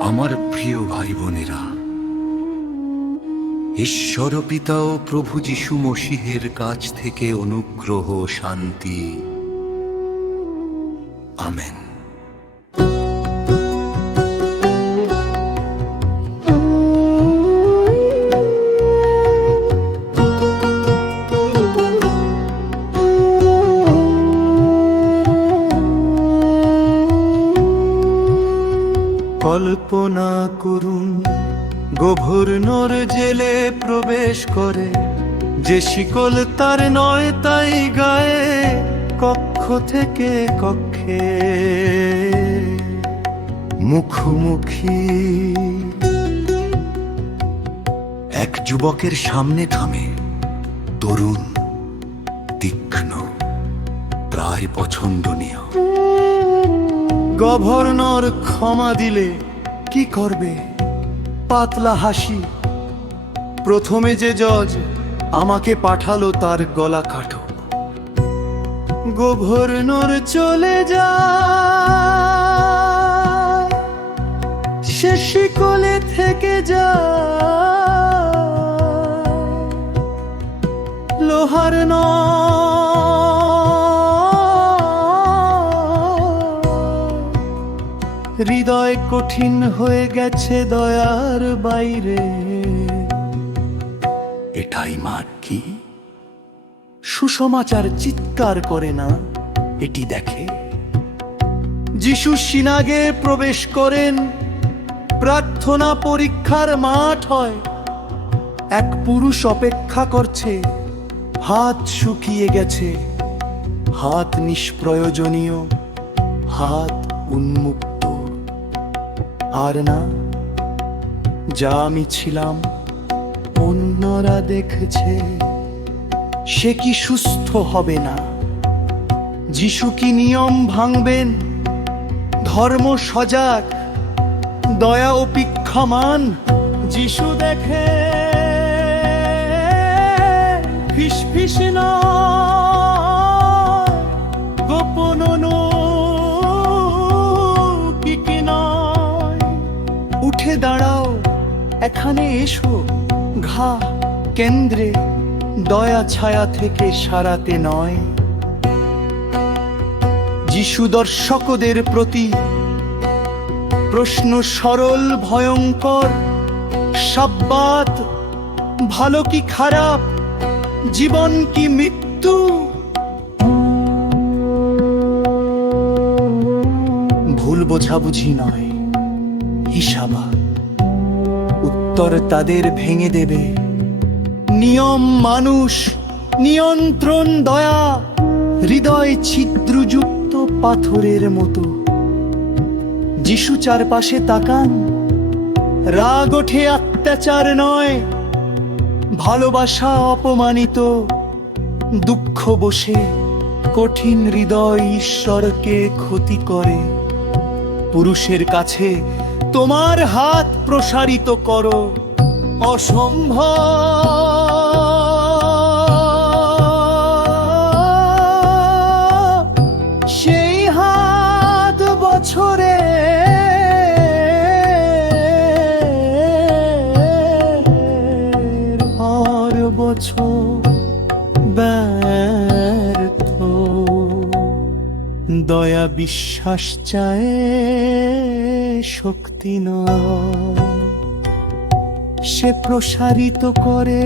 আমার প্রিয় ভাই বোনেরা, ঈশ্বর পিতা ও প্রভু যিশু মসীহের কাছ থেকে অনুগ্রহ শান্তি। আমেন। কল্পনা করুন, গভর্নর জেলে প্রবেশ করে, যে শিকল তার নয় তাই গায়ে, কক্ষ থেকে কক্ষে মুখোমুখি। এক যুবকের সামনে থামে, তরুণ, তীক্ষ্ণ, প্রায় পছন্দনীয়। গভর্নর ক্ষমা দিলে কি করবে? পাতলা হাসি। প্রথমে যে জজ আমাকে পাঠালো তার গলা কাটো। গভর্নর চলে যায়, সে শিকলে থেকে যায়, লোহার হৃদয় কঠিন হয়ে গেছে দয়ার বাইরে। এটাই মার কি? সুসমাচার চিৎকার করে না, এটি দেখে। যিশু সিনাগে প্রবেশ করেন, প্রার্থনা পরীক্ষার মাঠ হয়। এক পুরুষ অপেক্ষা করছে, হাত শুকিয়ে গেছে, হাত নিষ্প্রয়োজনীয়, হাত উন্মুক্ত। আর না, যা আমি ছিলাম অন্যরা দেখেছে। সে কি সুস্থ হবে না? যিশু কি নিয়ম ভাঙবেন? ধর্ম সজাগ, দয়া ও পিক্ষমান। যিশু দেখে ফিসফিস নয়, গোপন উঠে দাঁড়াও, এখানে এসো। ঘা কেন্দ্রে, দয়া ছায়া থেকে সারাতে নয়। যিশু দর্শকদের প্রতি প্রশ্ন সরল ভয়ঙ্কর। সাব্বাত ভালো কি খারাপ? জীবন কি মৃত্যু? ভুল বোঝাবুঝি নয়, হিসাবা। উত্তর তাদের ভেঙে দেবে। নিয়ম মানুষ, নিয়ন্ত্রণ দয়া। হৃদয় ছিদ্রযুক্ত পাথরের মতো। যিশু চারপাশে তাকান, রাগ ওঠে অত্যাচার নয়, ভালোবাসা অপমানিত। দুঃখ বসে, কঠিন হৃদয় ঈশ্বরকে ক্ষতি করে। পুরুষের কাছে তোমার হাত প্রসারিত করো। অসম্ভব সেই হাত বছরে পর বছর ব্যর্থ। দয়া বিশ্বাস চায়, শক্তি নয়। সে প্রসারিত করে,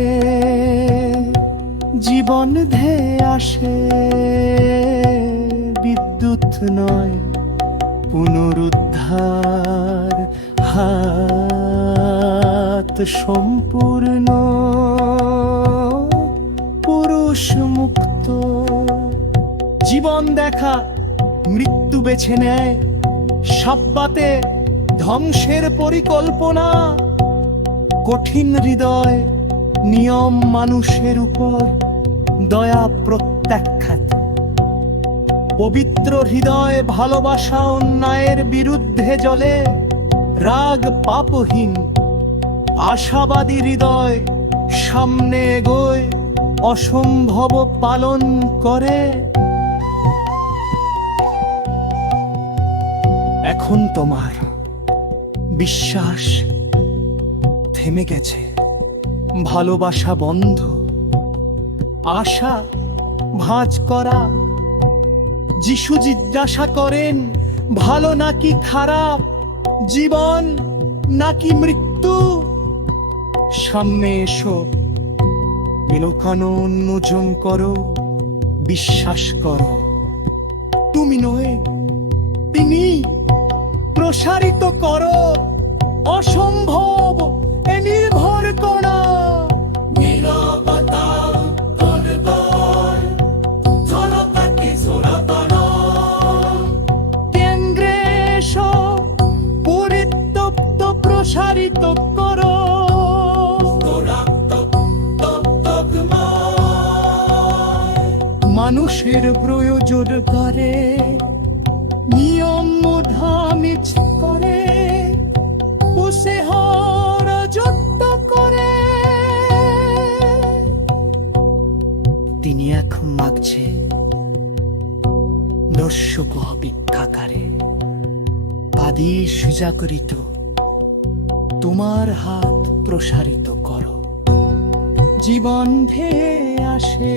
জীবন ধেয়ে আসে। বিদ্যুৎ নয়, পুনরুদ্ধার। হাত সম্পূর্ণ, পুরুষ মুক্ত। জীবন দেখা, মৃত্যু বেছে নেয়। সাব্বাতে ধ্বংসের পরিকল্পনা। কঠিন হৃদয়, নিয়ম মানুষের উপর, দয়া প্রত্যাখ্যাত। পবিত্র হৃদয়, ভালোবাসা অন্যায়ের বিরুদ্ধে জ্বলে। রাগ পাপহীন, আশাবাদী হৃদয় সামনে এগোয়, অসম্ভব পালন করে। এখন তোমার বিশ্বাস থেমে গেছে, ভালোবাসা বন্ধ, আশা ভাঁজ করা। যিশু জিজ্ঞাসা করেন, ভালো নাকি খারাপ, জীবন নাকি মৃত্যু? সামনে এসো, বিলোকানো উন্মোচন করো, বিশ্বাস করো, তুমি নয় তিনি। প্রসারিত করো অসম্ভব এ নির্ভর করা। নীরবতা তলবর, জনতাকে জোরাতন। কেন্দ্রে এসো, পরিতপ্ত প্রসারিত করো। মানুষের প্রয়োজন করে, নিয়ম মুধামিজ করে, বসে রাজত্ব করে। তিনি এখন মাগছে দর্শক অপেক্ষাকারে, পাদি সুজাগরিত, তোমার হাত প্রসারিত করো। জীবন ধেয়ে আসে।